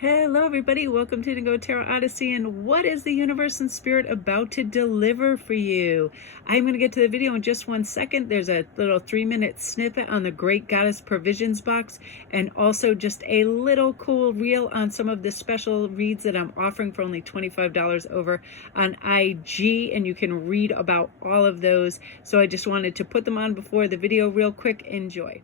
Hello, everybody. Welcome to Go Tarot Odyssey. And what is the universe and spirit about to deliver for you? I'm going to get to the video in just 1 second. There's a little 3-minute snippet on the Great Goddess Provisions box, and also just a little cool reel on some of the special reads that I'm offering for only $25 over on IG. And you can read about all of those. So I just wanted to put them on before the video real quick. Enjoy.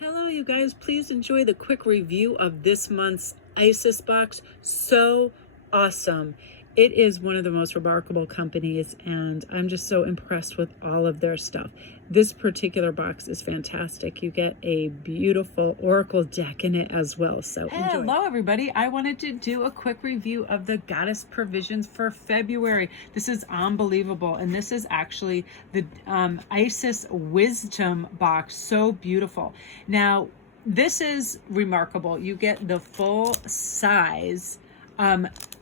Hello, you guys. Please enjoy the quick review of this month's Isis box. So awesome. It is one of the most remarkable companies, and I'm just so impressed with all of their stuff. This particular box is fantastic. You get a beautiful oracle deck in it as well. So enjoy. Hello, everybody. I wanted to do a quick review of the Goddess Provisions for February. This is unbelievable, and this is actually the Isis Wisdom box. So beautiful. Now, this is remarkable. You get the full size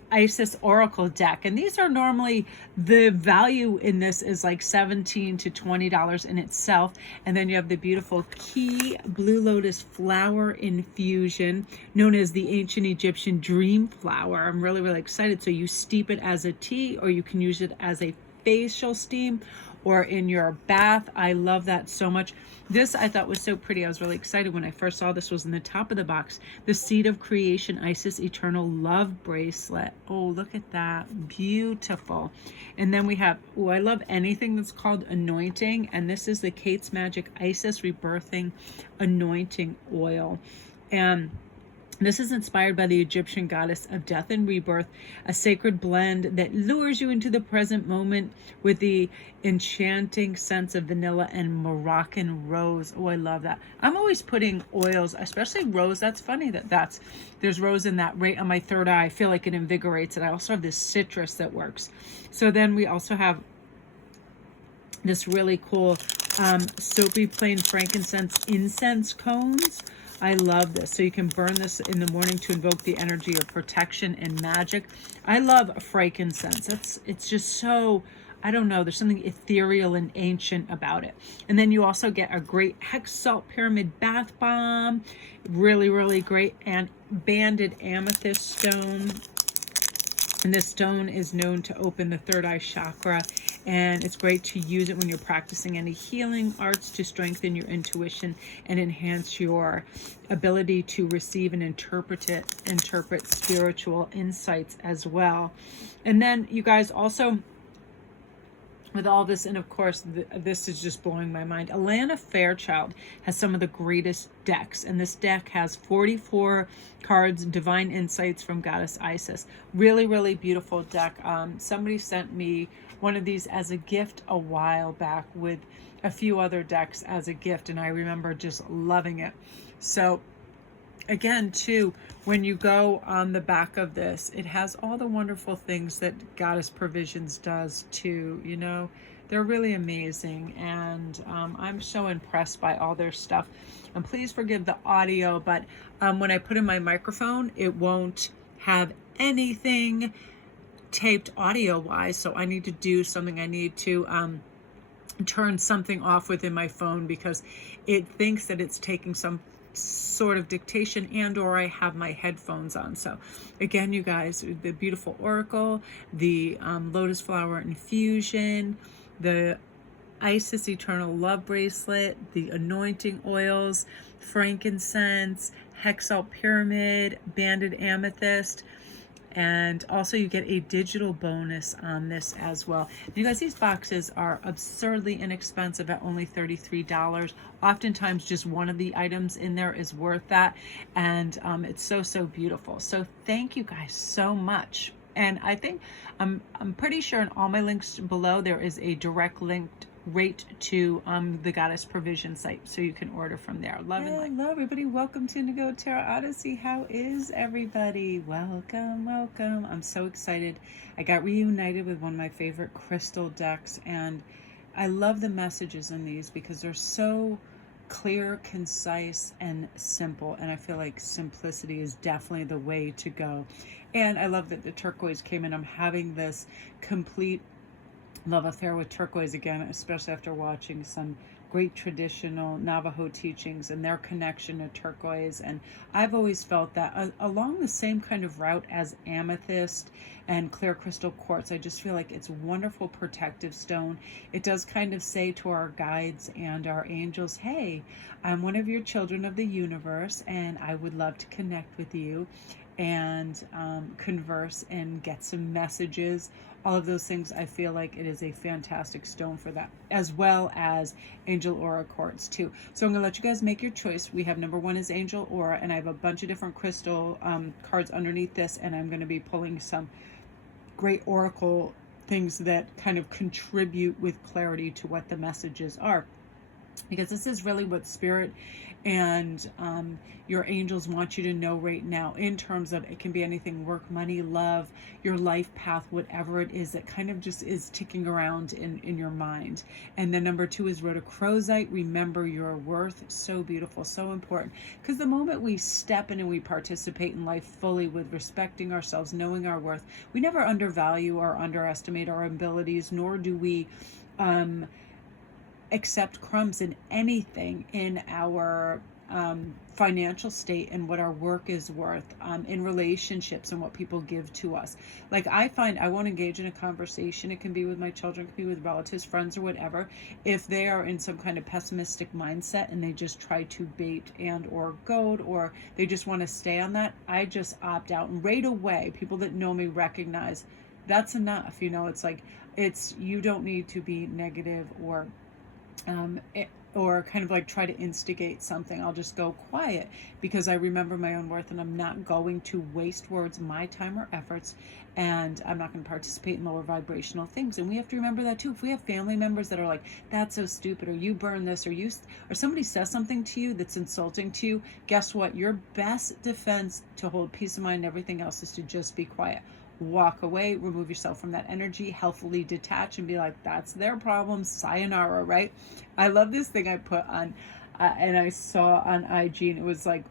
Isis Oracle deck, and these are normally, the value in this is like $17 to $20 in itself. And then you have the beautiful key blue lotus flower infusion, known as the ancient Egyptian dream flower. I'm really excited. So you steep it as a tea, or you can use it as a facial steam or in your bath. I love that so much. This I thought was so pretty. I was really excited when I first saw this was in the top of the box. The Seed of Creation Isis Eternal Love Bracelet. Oh, look at that. Beautiful. And then we have, oh, I love anything that's called anointing. And this is the Kate's Magic Isis Rebirthing Anointing Oil. And this is inspired by the Egyptian goddess of death and rebirth, a sacred blend that lures you into the present moment with the enchanting scents of vanilla and Moroccan rose. Oh, I love that. I'm always putting oils, especially rose. That's funny that there's rose in that right on my third eye. I feel like it invigorates it. I also have this citrus that works. So then we also have this really cool soapy plain frankincense incense cones. I love this. So you can burn this in the morning to invoke the energy of protection and magic. I love frankincense. It's just so, I don't know, there's something ethereal and ancient about it. And then you also get a great hex salt pyramid bath bomb. Really great. And banded amethyst stone. And this stone is known to open the third eye chakra, and it's great to use it when you're practicing any healing arts to strengthen your intuition and enhance your ability to receive and interpret spiritual insights as well. And then you guys also, with all this, and of course this is just blowing my mind, Alana Fairchild has some of the greatest decks, and this deck has 44 cards, divine insights from Goddess Isis. Really beautiful deck. Somebody sent me one of these as a gift a while back with a few other decks as a gift, and I remember just loving it. So again, too, when you go on the back of this, it has all the wonderful things that Goddess Provisions does too, you know. They're really amazing, and I'm so impressed by all their stuff. And please forgive the audio, but when I put in my microphone, it won't have anything taped audio-wise, so I need to do something. I need to turn something off within my phone because it thinks that it's taking some sort of dictation, and or I have my headphones on. So again, you guys, the beautiful oracle, the lotus flower infusion, the Isis Eternal Love Bracelet, the anointing oils, frankincense, hex salt pyramid, banded amethyst, and also you get a digital bonus on this as well. You guys, these boxes are absurdly inexpensive at only $33. Oftentimes just one of the items in there is worth that, and it's so beautiful. So thank you guys so much. And I think I'm pretty sure in all my links below there is a direct link right to the Goddess Provision site, so you can order from there. Love and light. Hello everybody, welcome to Indigo Tarot Odyssey. How is everybody? Welcome. I'm so excited. I got reunited with one of my favorite crystal decks, and I love the messages in these because they're so clear, concise, and simple, and I feel like simplicity is definitely the way to go. And I love that the turquoise came in. I'm having this complete love affair with turquoise again, especially after watching some great traditional Navajo teachings and their connection to turquoise. And I've always felt that along the same kind of route as amethyst and clear crystal quartz, I just feel like it's a wonderful protective stone. It does kind of say to our guides and our angels, hey, I'm one of your children of the universe and I would love to connect with you and converse and get some messages, all of those things. I feel like it is a fantastic stone for that, as well as Angel Aura Quartz too. So I'm gonna let you guys make your choice. We have number one is Angel Aura, and I have a bunch of different crystal cards underneath this, and I'm gonna be pulling some great oracle things that kind of contribute with clarity to what the messages are, because this is really what spirit and your angels want you to know right now, in terms of it can be anything: work, money, love, your life path, whatever it is that kind of just is ticking around in your mind. And then number two is rhodochrosite. Remember your worth. So beautiful, so important, because the moment we step in and we participate in life fully with respecting ourselves, knowing our worth, we never undervalue or underestimate our abilities, nor do we accept crumbs in anything in our financial state and what our work is worth, in relationships and what people give to us. Like, I find I won't engage in a conversation, it can be with my children, it can be with relatives, friends, or whatever, if they are in some kind of pessimistic mindset and they just try to bait and or goad, or they just want to stay on that. I just opt out, and right away people that know me recognize that's enough. It's like, you don't need to be negative or kind of like try to instigate something. I'll just go quiet because I remember my own worth, and I'm not going to waste words, my time, or efforts, and I'm not going to participate in lower vibrational things. And we have to remember that too. If we have family members that are like, that's so stupid, or you burn this, or somebody says something to you that's insulting to you, guess what? Your best defense to hold peace of mind and everything else is to just be quiet. Walk away, remove yourself from that energy, healthfully detach, and be like, that's their problem, sayonara, right? I love this thing I put on, and I saw on IG, and it was like,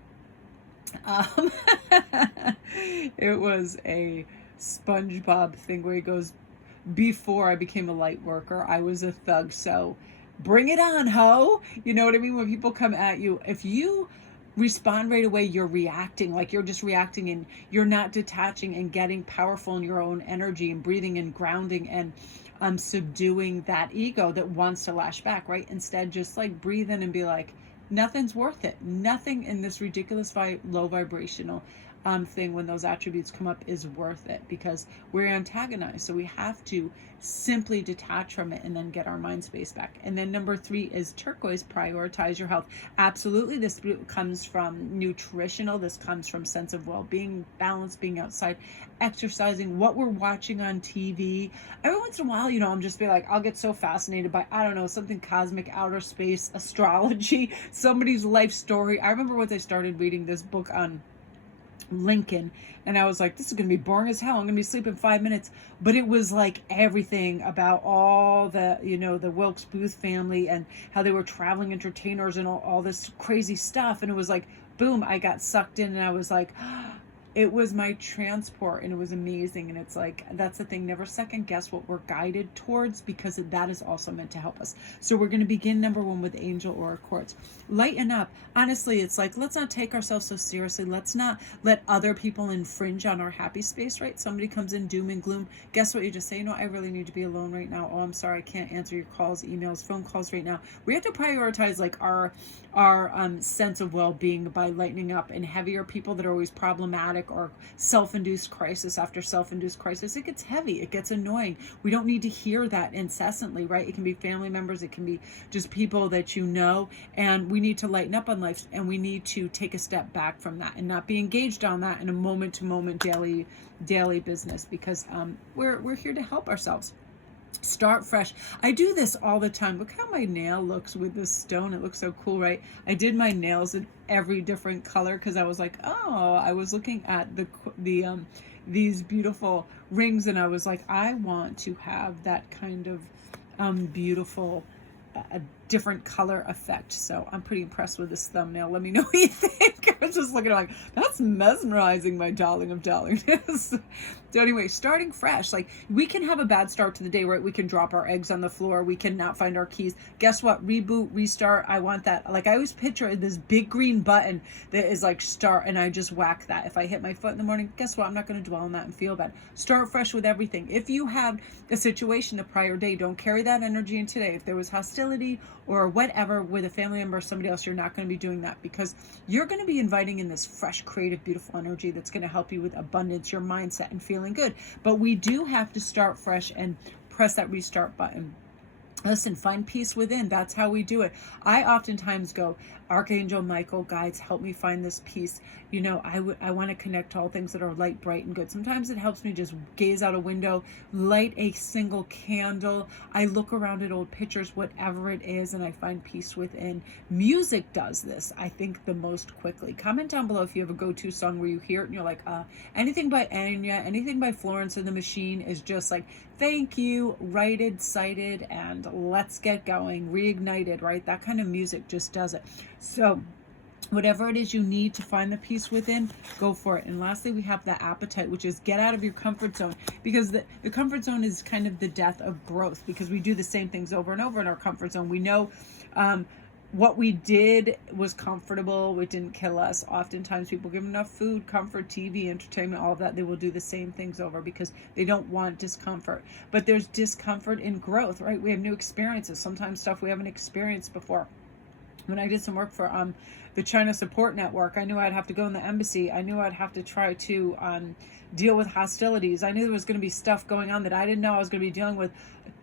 it was a SpongeBob thing where he goes, before I became a light worker, I was a thug, so bring it on, ho! You know what I mean? When people come at you, if you respond right away, you're reacting, like you're just reacting, and you're not detaching and getting powerful in your own energy and breathing and grounding and subduing that ego that wants to lash back, right? Instead, just like breathe in and be like, nothing's worth it. Nothing in this ridiculous low vibrational thing, when those attributes come up, is worth it, because we're antagonized. So we have to simply detach from it and then get our mind space back. And then number three is turquoise. Prioritize your health. Absolutely, this comes from nutritional, this comes from sense of well-being, balance, being outside, exercising, what we're watching on TV. Every once in a while, I'm just be like, I'll get so fascinated by, I don't know, something cosmic, outer space, astrology, somebody's life story. I remember once I started reading this book on Lincoln, and I was like, this is gonna be boring as hell, I'm gonna be sleeping 5 minutes. But it was like everything about all the the Wilkes Booth family and how they were traveling entertainers and all this crazy stuff, and it was like, boom, I got sucked in, and I was like, it was my transport, and it was amazing. And it's like, that's the thing, never second guess what we're guided towards, because that is also meant to help us. So we're going to begin number one with Angel Aura Quartz. Lighten up. Honestly, it's like, let's not take ourselves so seriously. Let's not let other people infringe on our happy space, right? Somebody comes in doom and gloom, guess what? You just say, I really need to be alone right now. Oh, I'm sorry, I can't answer your calls, emails, phone calls right now. We have to prioritize like our sense of well-being by lightening up. And heavier people that are always problematic chaotic or self-induced crisis after self-induced crisis. It gets heavy, it gets annoying. We don't need to hear that incessantly, right? It can be family members, it can be just people that you know, and we need to lighten up on life, and we need to take a step back from that and not be engaged on that in a moment-to-moment daily business, because we're here to help ourselves. Start fresh. I do this all the time. Look how my nail looks with this stone. It looks so cool, right? I did my nails in every different color because I was like, oh, I was looking at these beautiful rings, and I was like, I want to have that kind of beautiful a different color effect. So I'm pretty impressed with this thumbnail. Let me know what you think. I was just looking at it like, that's mesmerizing, my darling of darlingness. So anyway, starting fresh. Like, we can have a bad start to the day, right? We can drop our eggs on the floor. We can not find our keys. Guess what? Reboot, restart. I want that. Like, I always picture this big green button that is like start, and I just whack that. If I hit my foot in the morning, guess what? I'm not going to dwell on that and feel bad. Start fresh with everything. If you have a situation the prior day, don't carry that energy in today. If there was hostility or whatever with a family member or somebody else, you're not going to be doing that, because you're going to be inviting in this fresh, creative, beautiful energy that's going to help you with abundance, your mindset, and feeling good. But we do have to start fresh and press that restart button. Listen, find peace within. That's how we do it. I oftentimes go, Archangel Michael, guides, help me find this peace. You know, I want to connect to all things that are light, bright, and good. Sometimes it helps me just gaze out a window, light a single candle. I look around at old pictures, whatever it is, and I find peace within. Music does this, I think, the most quickly. Comment down below if you have a go-to song where you hear it and you're like, anything by Enya, anything by Florence and the Machine is just like, thank you, righted, sighted, and let's get going, reignited, right? That kind of music just does it. So whatever it is you need to find the peace within, go for it. And lastly, we have the appetite, which is get out of your comfort zone, because the comfort zone is kind of the death of growth, because we do the same things over and over in our comfort zone. We know what we did was comfortable. It didn't kill us. Oftentimes people give enough food, comfort, TV, entertainment, all of that. They will do the same things over because they don't want discomfort. But there's discomfort in growth, right? We have new experiences, sometimes stuff we haven't experienced before. When I did some work for the China Support Network, I knew I'd have to go in the embassy. I knew I'd have to try to deal with hostilities. I knew there was going to be stuff going on that I didn't know I was going to be dealing with.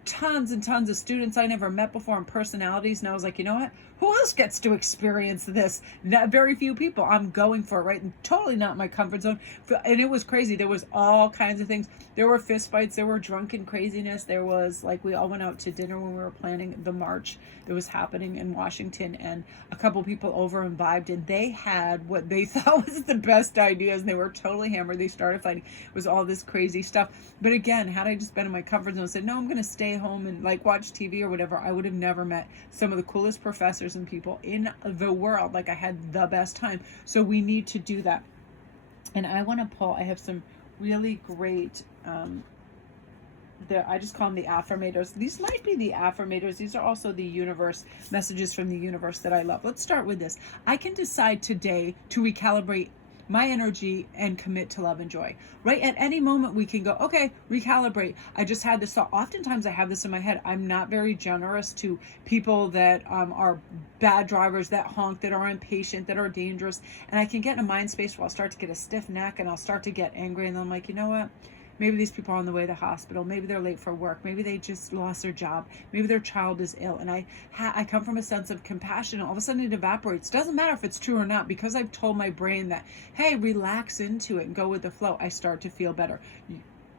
Tons and tons of students I never met before, and personalities. And I was like, you know what? Who else gets to experience this? Not very few people. I'm going for it, right? And totally not my comfort zone. And it was crazy. There was all kinds of things. There were fist fights. There were drunken craziness. There was, like, we all went out to dinner when we were planning the march that was happening in Washington, and a couple people over imbibed, and they had what they thought was the best ideas, and they were totally hammered. They started fighting. It was all this crazy stuff. But again, had I just been in my comfort zone and said, no, I'm going to stay home and like watch TV or whatever, I would have never met some of the coolest professors and people in the world. Like, I had the best time. So we need to do that. And I want to pull, I have some really great I just call them the affirmators. These might be the affirmators. These are also the universe, messages from the universe that I love. Let's start with this. I can decide today to recalibrate my energy and commit to love and joy. Right at any moment we can go, okay, recalibrate. I just had this thought. Oftentimes I have this in my head. I'm not very generous to people that are bad drivers, that honk, that are impatient, that are dangerous. And I can get in a mind space where I'll start to get a stiff neck and I'll start to get angry. And then I'm like, you know what? Maybe these people are on the way to the hospital. Maybe they're late for work. Maybe they just lost their job. Maybe their child is ill. And I come from a sense of compassion. All of a sudden it evaporates. Doesn't matter if it's true or not, because I've told my brain that, hey, relax into it and go with the flow. I start to feel better.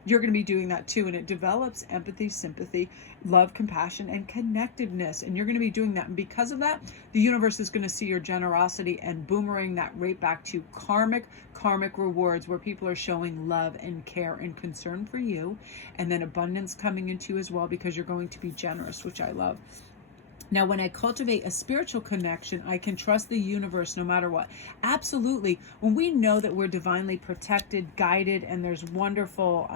You're going to be doing that too. And it develops empathy, sympathy, love, compassion, and connectiveness. And you're going to be doing that. And because of that, the universe is going to see your generosity and boomerang that right back to karmic rewards, where people are showing love and care and concern for you. And then abundance coming into you as well, because you're going to be generous, which I love. Now, when I cultivate a spiritual connection, I can trust the universe no matter what. Absolutely. When we know that we're divinely protected, guided, and there's wonderful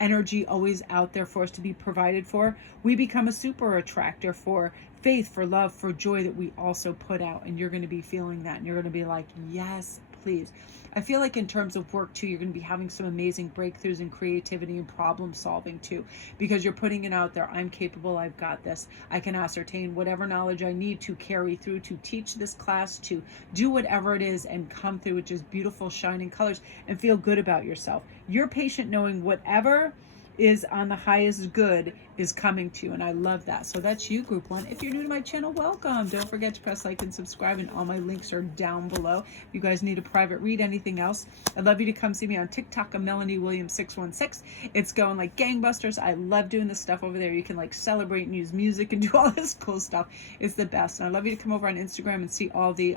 energy always out there for us to be provided for, we become a super attractor for faith, for love, for joy that we also put out. And you're going to be feeling that. And you're going to be like, yes, please. I feel like in terms of work too, you're going to be having some amazing breakthroughs in creativity and problem solving too, because you're putting it out there. I'm capable. I've got this. I can ascertain whatever knowledge I need to carry through, to teach this class, to do whatever it is, and come through with just beautiful shining colors and feel good about yourself. You're patient knowing whatever is on the highest good is coming to you, and I love that. So that's you, group one. If you're new to my channel, welcome. Don't forget to press like and subscribe, and all my links are down below. If you guys need a private read, anything else, I'd love you to come see me on TikTok. I'm Melanie Williams 616. It's going like gangbusters. I love doing this stuff over there. You can like celebrate and use music and do all this cool stuff. It's the best. And I'd love you to come over on Instagram and see all the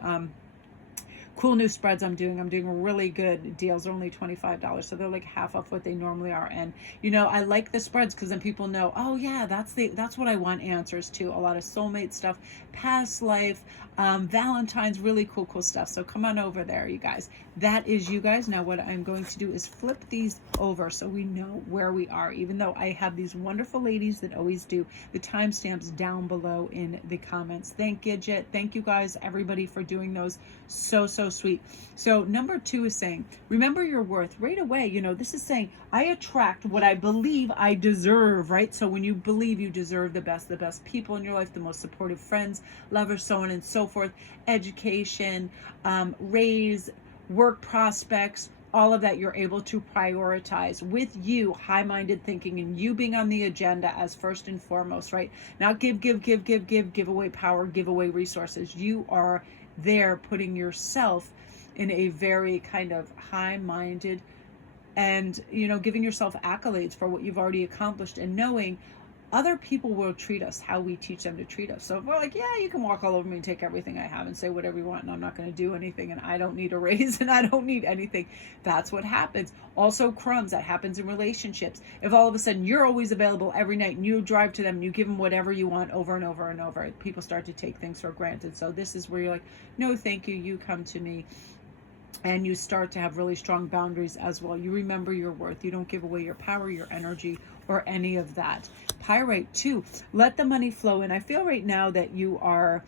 cool new spreads I'm doing really good deals. They're only $25, so they're like half off what they normally are. And you know, I like the spreads because then people know, oh yeah, that's what I want answers to. A lot of soulmate stuff, past life, Valentine's, really cool stuff. So come on over there, you guys. That is you guys. Now what I'm going to do is flip these over so we know where we are, even though I have these wonderful ladies that always do the timestamps down below in the comments. Thank Gidget. Thank you guys, everybody, for doing those. So sweet. So number 2 is saying, remember your worth. Right away, you know, this is saying I attract what I believe I deserve, right? So when you believe you deserve the best people in your life, the most supportive friends, lovers, so on and so forth, education, raise, work prospects, all of that, you're able to prioritize with you, high-minded thinking, and you being on the agenda as first and foremost, right? Not give away power, give away resources. You are there putting yourself in a very kind of high-minded and, you know, giving yourself accolades for what you've already accomplished, and knowing other people will treat us how we teach them to treat us. So if we're like, yeah, you can walk all over me and take everything I have and say whatever you want, and I'm not going to do anything, and I don't need a raise, and I don't need anything. That's what happens. Also crumbs, that happens in relationships. If all of a sudden you're always available every night and you drive to them and you give them whatever you want over and over and over, people start to take things for granted. So this is where you're like, no, thank you. You come to me. And you start to have really strong boundaries as well. You remember your worth. You don't give away your power, your energy, or any of that. Pyrite 2, let the money flow in. I feel right now that you are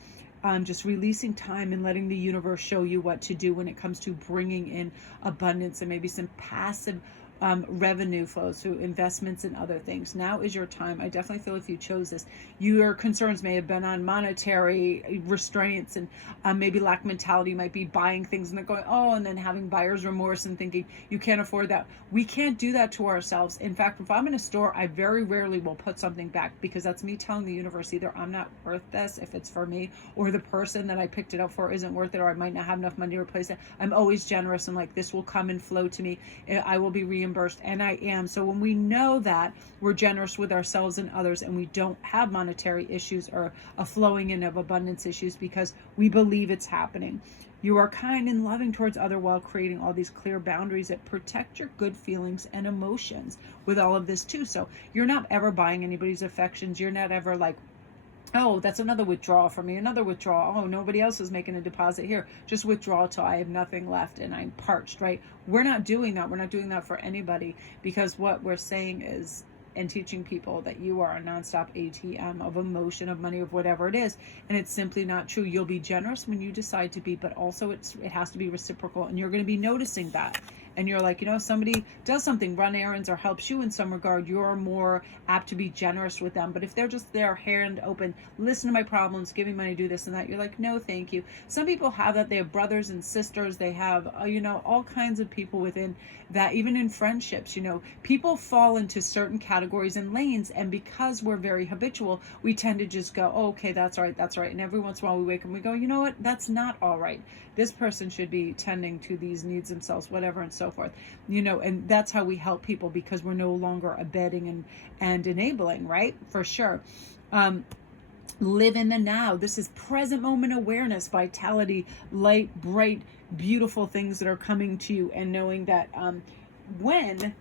just releasing time and letting the universe show you what to do when it comes to bringing in abundance and maybe some passive revenue flows through investments and other things. Now is your time. I definitely feel if you chose this, your concerns may have been on monetary restraints and maybe lack mentality. You might be buying things and they're going, oh, and then having buyer's remorse and thinking you can't afford that. We can't do that to ourselves. In fact, if I'm in a store, I very rarely will put something back, because that's me telling the universe either I'm not worth this if it's for me, or the person that I picked it up for isn't worth it, or I might not have enough money to replace it. I'm always generous and like, this will come and flow to me. I will be reimbursed, and I am. So when we know that, we're generous with ourselves and others, and we don't have monetary issues or a flowing in of abundance issues because we believe it's happening. You are kind and loving towards other while creating all these clear boundaries that protect your good feelings and emotions with all of this too. So you're not ever buying anybody's affections. You're not ever like, oh, that's another withdrawal for me, another withdrawal. Oh, nobody else is making a deposit here. Just withdraw till I have nothing left and I'm parched, right? We're not doing that. We're not doing that for anybody, because what we're saying is, and teaching people, that you are a nonstop ATM of emotion, of money, of whatever it is. And it's simply not true. You'll be generous when you decide to be, but also it has to be reciprocal, and you're going to be noticing that. And you're like, you know, if somebody does something, run errands or helps you in some regard, you're more apt to be generous with them. But if they're just there, hand open, listen to my problems, give me money, do this and that, you're like, no, thank you. Some people have that. They have brothers and sisters. They have, you know, all kinds of people within that, even in friendships. You know, people fall into certain categories and lanes. And because we're very habitual, we tend to just go, oh, okay, that's right, that's right. And every once in a while we wake up and we go, you know what, that's not all right. This person should be tending to these needs themselves, whatever, and so forth. You know, and that's how we help people, because we're no longer abetting and enabling, right? For sure. Live in the now. This is present moment awareness, vitality, light, bright, beautiful things that are coming to you, and knowing that when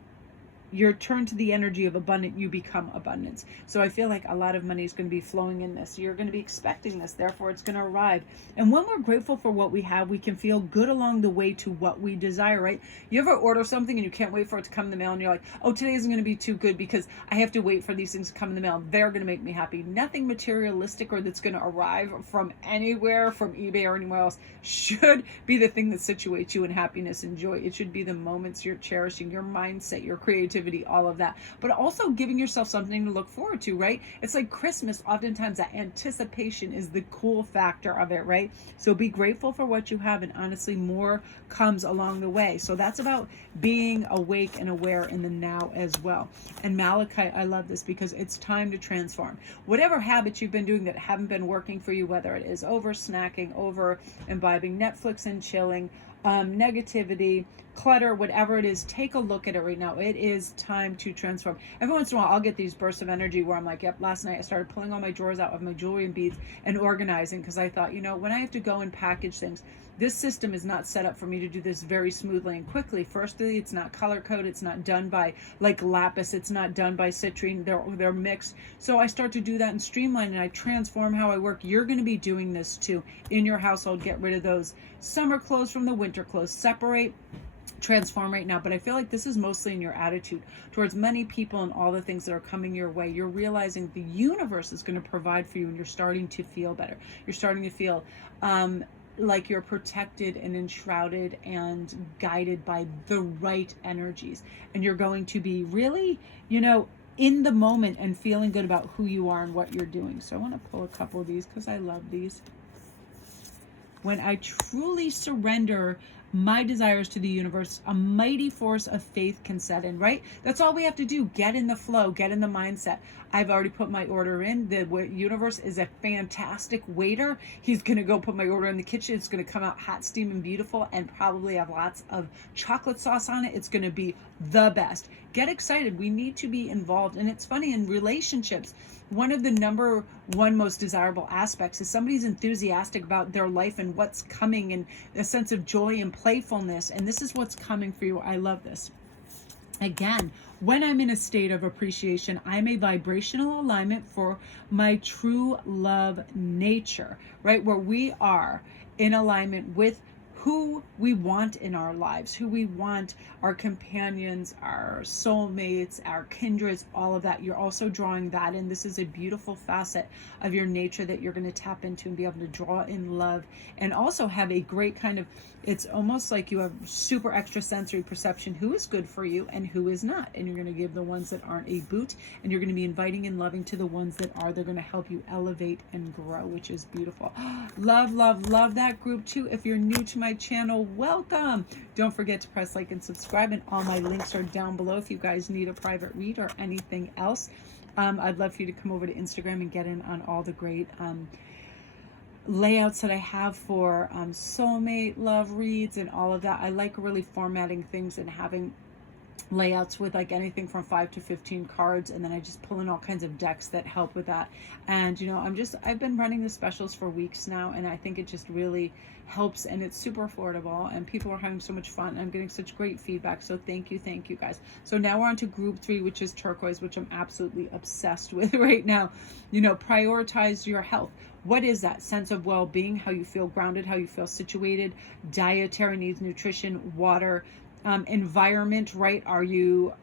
you're turned to the energy of abundant, you become abundance. So I feel like a lot of money is going to be flowing in this. You're going to be expecting this, therefore it's going to arrive. And when we're grateful for what we have, we can feel good along the way to what we desire, right? You ever order something and you can't wait for it to come in the mail, and you're like, oh, today isn't going to be too good because I have to wait for these things to come in the mail. They're going to make me happy. Nothing materialistic or that's going to arrive from anywhere, from eBay or anywhere else, should be the thing that situates you in happiness and joy. It should be the moments you're cherishing, your mindset, your creativity, all of that, but also giving yourself something to look forward to, right? It's like Christmas. Oftentimes that anticipation is the cool factor of it, right? So be grateful for what you have, and honestly, more comes along the way. So that's about being awake and aware in the now as well. And Malachite, I love this because it's time to transform. Whatever habits you've been doing that haven't been working for you, whether it is over snacking, over imbibing Netflix and chilling, negativity, clutter, whatever it is, take a look at it right now. It is time to transform. Every once in a while, I'll get these bursts of energy where I'm like, yep, last night I started pulling all my drawers out of my jewelry and beads and organizing, because I thought, when I have to go and package things, this system is not set up for me to do this very smoothly and quickly. Firstly, it's not color coded. It's not done by like lapis. It's not done by citrine. They're mixed. So I start to do that and streamline, and I transform how I work. You're going to be doing this too in your household. Get rid of those summer clothes from the winter clothes. Separate, transform right now. But I feel like this is mostly in your attitude towards many people and all the things that are coming your way. You're realizing the universe is going to provide for you, and you're starting to feel better. You're starting to feel like you're protected and enshrouded and guided by the right energies, and you're going to be really, in the moment and feeling good about who you are and what you're doing. So I want to pull a couple of these because I love these. When I truly surrender my desires to the universe, a mighty force of faith can set in, right? That's all we have to do. Get in the flow, get in the mindset. I've already put my order in. The universe is a fantastic waiter. He's going to go put my order in the kitchen. It's going to come out hot, steaming, beautiful, and probably have lots of chocolate sauce on it. It's going to be the best. Get excited. We need to be involved. And it's funny, in relationships, one of the number one most desirable aspects is somebody's enthusiastic about their life and what's coming, and a sense of joy and playfulness. And this is what's coming for you. I love this. Again, when I'm in a state of appreciation, I'm a vibrational alignment for my true love nature, right? Where we are in alignment with who we want in our lives, who we want, our companions, our soulmates, our kindreds, all of that. You're also drawing that in. This is a beautiful facet of your nature that you're going to tap into and be able to draw in love, and also have a great kind of, it's almost like you have super extrasensory perception who is good for you and who is not. And you're going to give the ones that aren't a boot, and you're going to be inviting and loving to the ones that are. They're going to help you elevate and grow, which is beautiful. Love, love, love that group too. If you're new to my channel, welcome. Don't forget to press like and subscribe, and all my links are down below if you guys need a private read or anything else. I'd love for you to come over to Instagram and get in on all the great layouts that I have for soulmate love reads and all of that. I like really formatting things and having layouts with like anything from 5 to 15 cards, and then I just pull in all kinds of decks that help with that. And I've been running the specials for weeks now, and I think it just really helps, and it's super affordable, and people are having so much fun. I'm getting such great feedback, so thank you guys. So now we're on to group 3, which is turquoise, which I'm absolutely obsessed with right now. Prioritize your health. What is that? Sense of well-being, how you feel grounded, how you feel situated, dietary needs, nutrition, water, environment, right?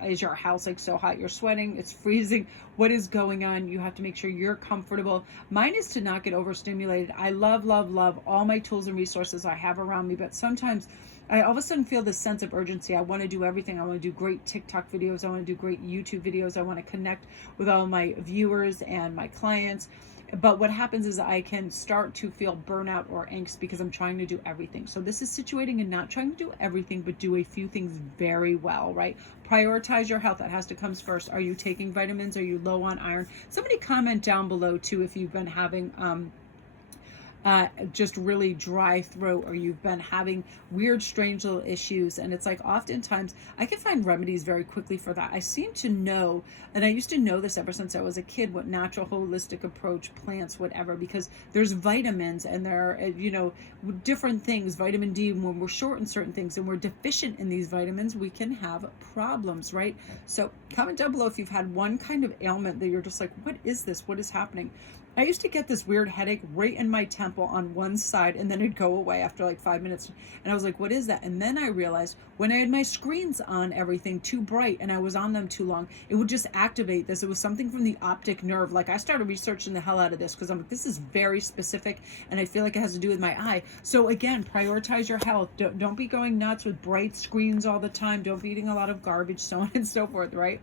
Is your house like so hot you're sweating, it's freezing? What is going on? You have to make sure you're comfortable. Mine is to not get overstimulated. I love, love, love all my tools and resources I have around me, but sometimes I all of a sudden feel this sense of urgency. I want to do everything. I want to do great TikTok videos. I want to do great YouTube videos. I want to connect with all my viewers and my clients. But what happens is I can start to feel burnout or angst because I'm trying to do everything. So this is situating and not trying to do everything, but do a few things very well, right? Prioritize your health. That has to come first. Are you taking vitamins? Are you low on iron? Somebody comment down below too if you've been having just really dry throat, or you've been having weird, strange little issues. And it's like oftentimes I can find remedies very quickly for that. I seem to know, and I used to know this ever since I was a kid, what natural holistic approach, plants, whatever, because there's vitamins and there are, different things, vitamin D, when we're short in certain things and we're deficient in these vitamins, we can have problems, right? So comment down below if you've had one kind of ailment that you're just like, what is this? What is happening? I used to get this weird headache right in my temple on one side, and then it'd go away after like 5 minutes. And I was like, what is that? And then I realized when I had my screens on everything too bright and I was on them too long, it would just activate this. It was something from the optic nerve. Like I started researching the hell out of this because I'm like, this is very specific and I feel like it has to do with my eye. So again, prioritize your health. Don't be going nuts with bright screens all the time. Don't be eating a lot of garbage, so on and so forth, right?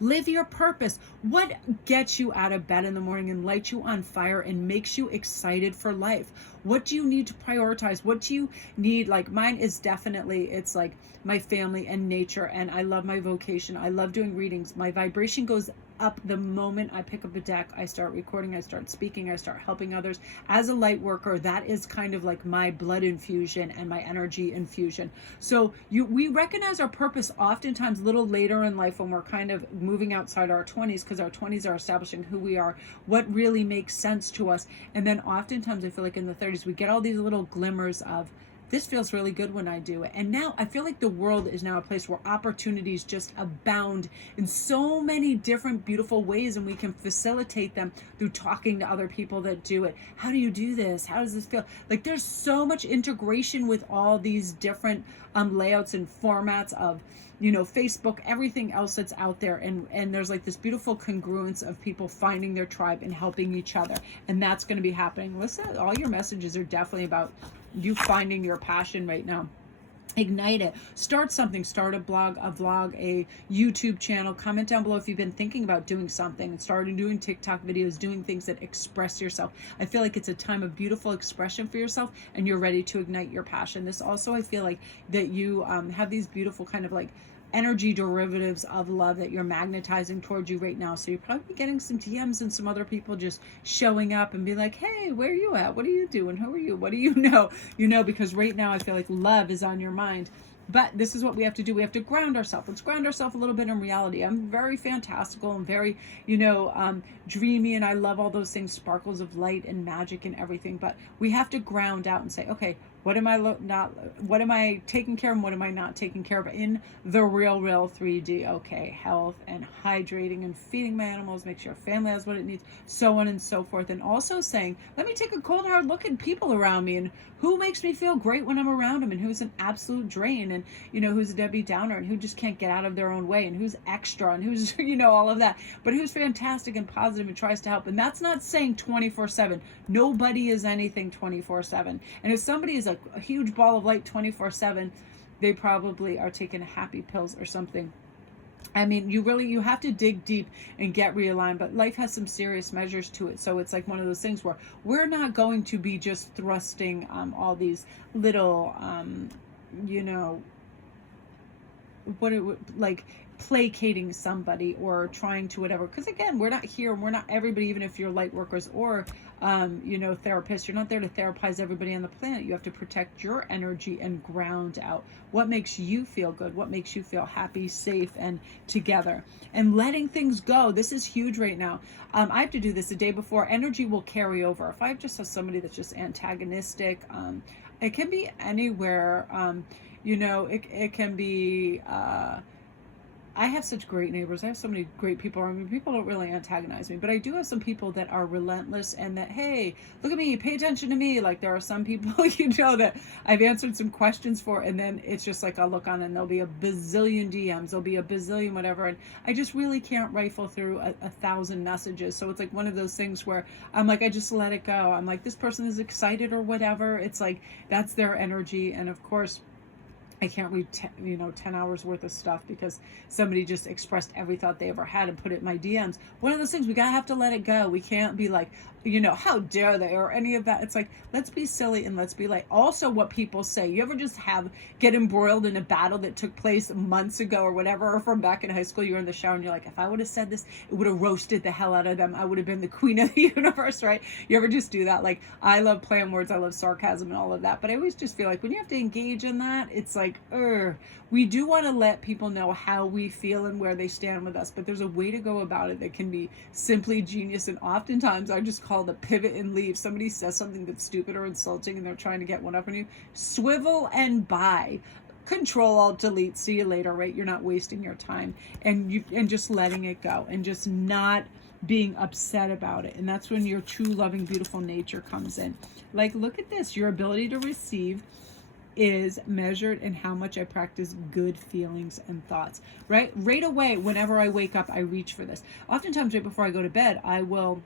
Live your purpose. What gets you out of bed in the morning and lights you on fire and makes you excited for life? What do you need to prioritize? What do you need? Like mine is definitely, it's like my family and nature, and I love my vocation. I love doing readings. My vibration goes up the moment I pick up a deck. I start recording, I start speaking, I start helping others. As a light worker, that is kind of like my blood infusion and my energy infusion. So we recognize our purpose oftentimes a little later in life when we're kind of moving outside our 20s, because our 20s are establishing who we are, what really makes sense to us. And then oftentimes I feel like in the 30s, we get all these little glimmers of, this feels really good when I do it. And now I feel like the world is now a place where opportunities just abound in so many different beautiful ways, and we can facilitate them through talking to other people that do it. How do you do this? How does this feel? Like there's so much integration with all these different layouts and formats of, Facebook, everything else that's out there. And there's like this beautiful congruence of people finding their tribe and helping each other. And that's going to be happening. Listen, all your messages are definitely about you finding your passion right now. Ignite it. Start something. Start a blog, a vlog, a YouTube channel. Comment down below if you've been thinking about doing something and started doing TikTok videos, doing things that express yourself. I feel like it's a time of beautiful expression for yourself and you're ready to ignite your passion. This also, I feel like that you have these beautiful kind of like energy derivatives of love that you're magnetizing towards you right now. So you're probably getting some DMs and some other people just showing up and be like, hey, where are you at? What are you doing? Who are you? What do you know? Because right now I feel like love is on your mind. But this is what we have to do. We have to ground ourselves. Let's ground ourselves a little bit in reality. I'm very fantastical and very, dreamy, and I love all those things, sparkles of light and magic and everything. But we have to ground out and say, okay, what am I taking care of and what am I not taking care of in the real 3D? Okay, health and hydrating and feeding my animals, make sure family has what it needs, so on and so forth. And also saying, let me take a cold hard look at people around me and who makes me feel great when I'm around them and who's an absolute drain and, who's a Debbie Downer and who just can't get out of their own way and who's extra and who's, all of that, but who's fantastic and positive and tries to help. And that's not saying 24/7. Nobody is anything 24/7. And if somebody is a huge ball of light 24/7, they probably are taking happy pills or something. I mean, you have to dig deep and get realigned, but life has some serious measures to it. So it's like one of those things where we're not going to be just thrusting all these little, what it would like placating somebody or trying to whatever, because again, we're not here and we're not everybody. Even if you're light workers or therapists, you're not there to therapize everybody on the planet. You have to protect your energy and ground out what makes you feel good, what makes you feel happy, safe, and together, and letting things go. This is huge right now. I have to do this the day before. Energy will carry over. If I just have somebody that's just antagonistic, it can be anywhere. It can be I have such great neighbors. I have so many great people around me. People don't really antagonize me, but I do have some people that are relentless and that, hey, look at me, pay attention to me. Like there are some people, that I've answered some questions for, and then it's just like I'll look on and there'll be a bazillion DMs, there'll be a bazillion whatever, and I just really can't rifle through a 1,000 messages. So it's like one of those things where I'm like, I just let it go. I'm like, this person is excited or whatever. It's like, that's their energy. And of course, I can't read 10 hours worth of stuff because somebody just expressed every thought they ever had and put it in my DMs. One of those things, we gotta have to let it go. We can't be like, how dare they, or any of that. It's like, let's be silly and let's be like, also what people say. You ever just get embroiled in a battle that took place months ago or whatever, or from back in high school, you're in the shower and you're like, if I would have said this, it would have roasted the hell out of them. I would have been the queen of the universe, right? You ever just do that? Like, I love playing words, I love sarcasm and all of that, but I always just feel like when you have to engage in that, it's like, we do want to let people know how we feel and where they stand with us, but there's a way to go about it that can be simply genius. And oftentimes I just call the pivot and leave. Somebody says something that's stupid or insulting and they're trying to get one up on you, swivel and bye. Control Alt Delete, see you later, right? You're not wasting your time, and just letting it go and just not being upset about it. And that's when your true loving beautiful nature comes in. Like, look at this, your ability to receive is measured in how much I practice good feelings and thoughts, right? Right away, whenever I wake up, I reach for this. Oftentimes right before I go to bed, I will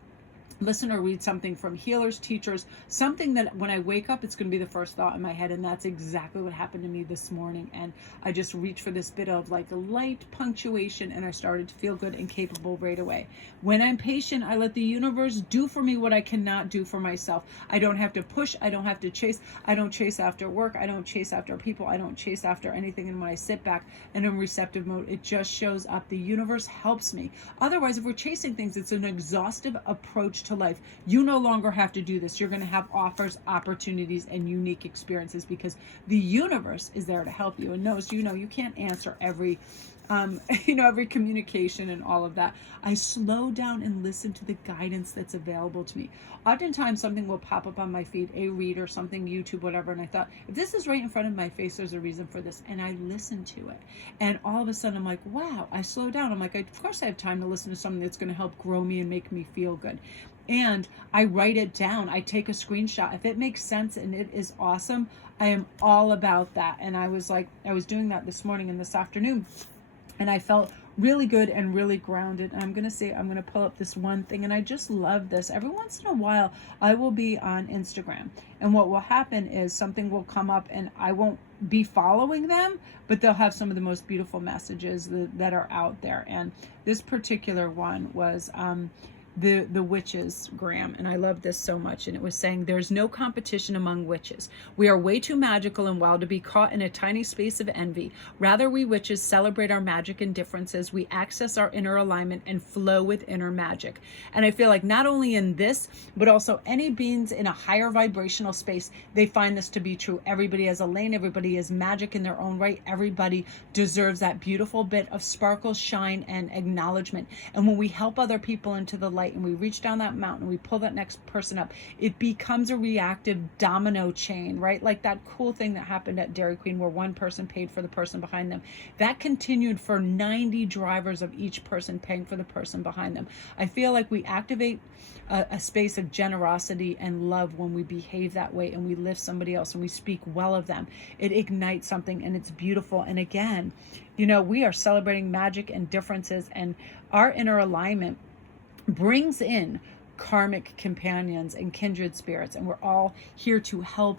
listen or read something from healers, teachers, something that when I wake up, it's going to be the first thought in my head. And that's exactly what happened to me this morning. And I just reached for this bit of like light punctuation and I started to feel good and capable right away. When I'm patient, I let the universe do for me what I cannot do for myself. I don't have to push. I don't have to chase. I don't chase after work. I don't chase after people. I don't chase after anything. And when I sit back and in receptive mode, it just shows up. The universe helps me. Otherwise, if we're chasing things, it's an exhaustive approach to life. You no longer have to do this. You're going to have offers, opportunities, and unique experiences because the universe is there to help you and knows, you can't answer every every communication and all of that. I slow down and listen to the guidance that's available to me. Oftentimes something will pop up on my feed, a read or something, YouTube, whatever, and I thought, if this is right in front of my face, there's a reason for this, and I listen to it. And all of a sudden I'm like, wow, I slow down. I'm like, of course I have time to listen to something that's going to help grow me and make me feel good. And I write it down. I take a screenshot. If it makes sense and it is awesome, I am all about that. And I was doing that this morning and this afternoon. And I felt really good and really grounded. And I'm going to pull up this one thing. And I just love this. Every once in a while, I will be on Instagram. And what will happen is something will come up and I won't be following them, but they'll have some of the most beautiful messages that are out there. And this particular one was the witches gram, and I love this so much. And it was saying, there's no competition among witches. We are way too magical and wild to be caught in a tiny space of envy. Rather, we witches celebrate our magic and differences. We access our inner alignment and flow with inner magic. And I feel like not only in this, but also any beings in a higher vibrational space, they find this to be true. Everybody has a lane. Everybody is magic in their own right. Everybody deserves that beautiful bit of sparkle, shine, and acknowledgement. And when we help other people into the light, and we reach down that mountain, we pull that next person up, it becomes a reactive domino chain, right? Like that cool thing that happened at Dairy Queen where one person paid for the person behind them. That continued for 90 drivers of each person paying for the person behind them. I feel like we activate a space of generosity and love when we behave that way and we lift somebody else and we speak well of them. It ignites something and it's beautiful. And again, we are celebrating magic and differences, and our inner alignment brings in karmic companions and kindred spirits, and we're all here to help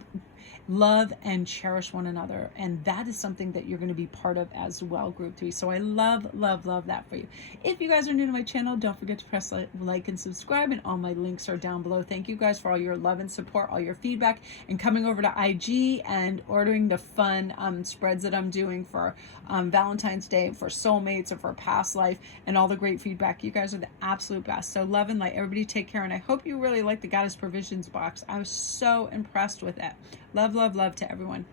love and cherish one another. And that is something that you're going to be part of as well, group 3. So I love that for you. If you guys are new to my channel, don't forget to press like and subscribe, and all my links are down below. Thank you guys for all your love and support, all your feedback, and coming over to IG and ordering the fun spreads that I'm doing for Valentine's Day, for soulmates, or for past life, and all the great feedback. You guys are the absolute best. So love and light. Everybody take care, and I hope you really like the Goddess Provisions box. I was so impressed with it. Love to everyone.